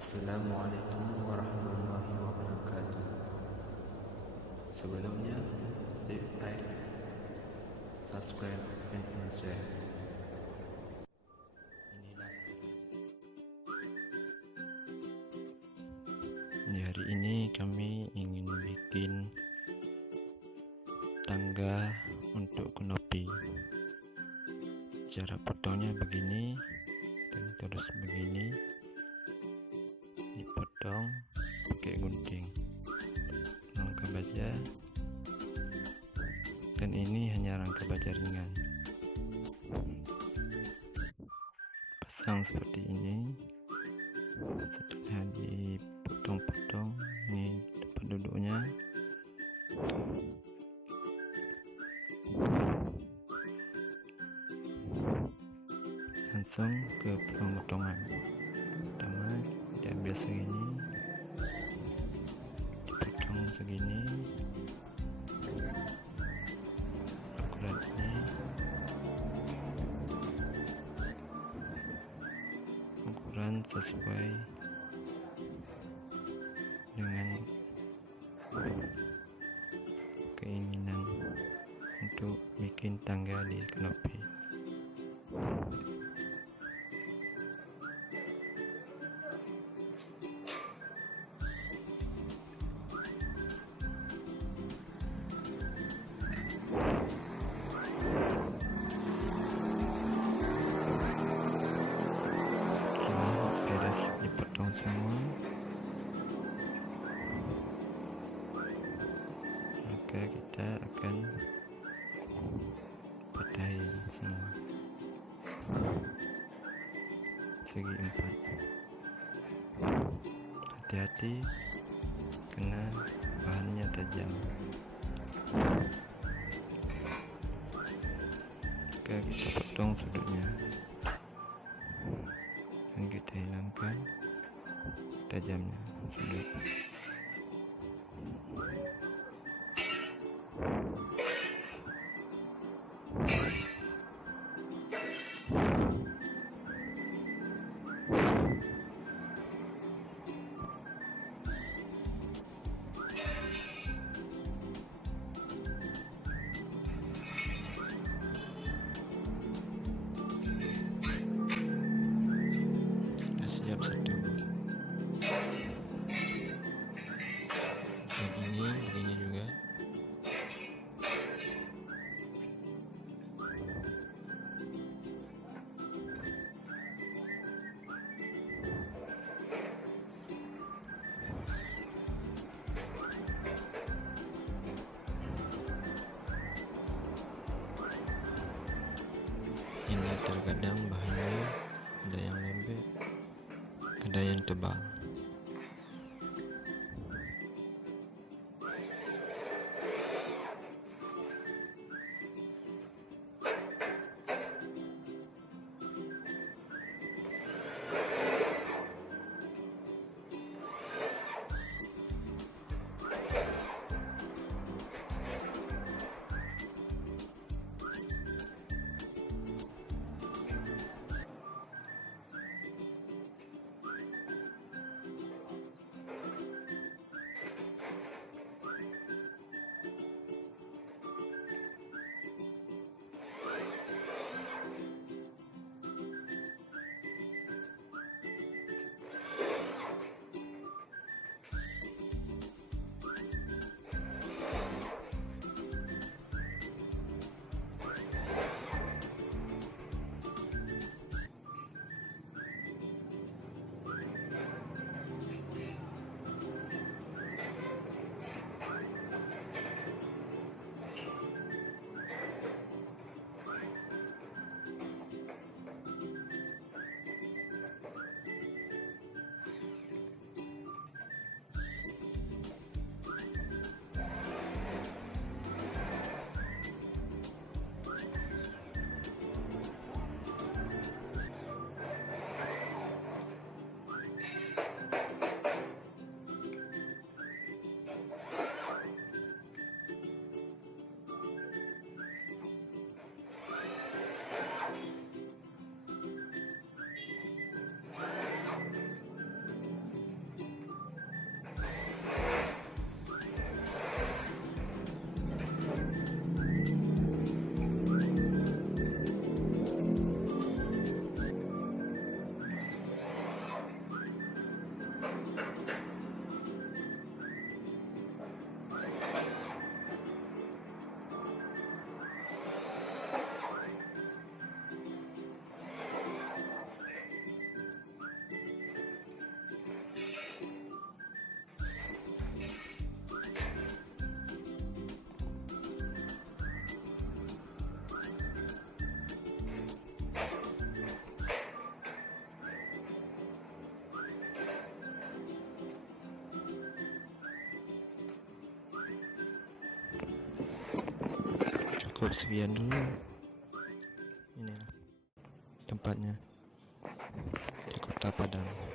Assalamualaikum warahmatullahi wabarakatuh. Sebelumnya, like, subscribe, and share. Inilah. Di hari ini kami ingin bikin tangga untuk kanopi. Cara potongnya begini dan terus begini, dipotong pakai gunting, rangka baja, dan ini hanya rangka baja ringan. Pasang seperti ini. Setelah dipotong-potong, ini tempat duduknya. Langsung ke pemotongan. Pertama diambil segini, dipotong segini, ukuran ini, ukuran sesuai dengan keinginan untuk bikin tangga di kanopi. Dipotong semua, maka kita akan patahin semua segi 4. Hati-hati karena bahannya tajam. Maka kita potong sudutnya dan kita hilangkan tajamnya sudut. Siap satu. Begini juga. Ini terkadang bahannya ada yang lembek, ada yang tebal. sekian dulu. Inilah tempatnya di Kota Padang.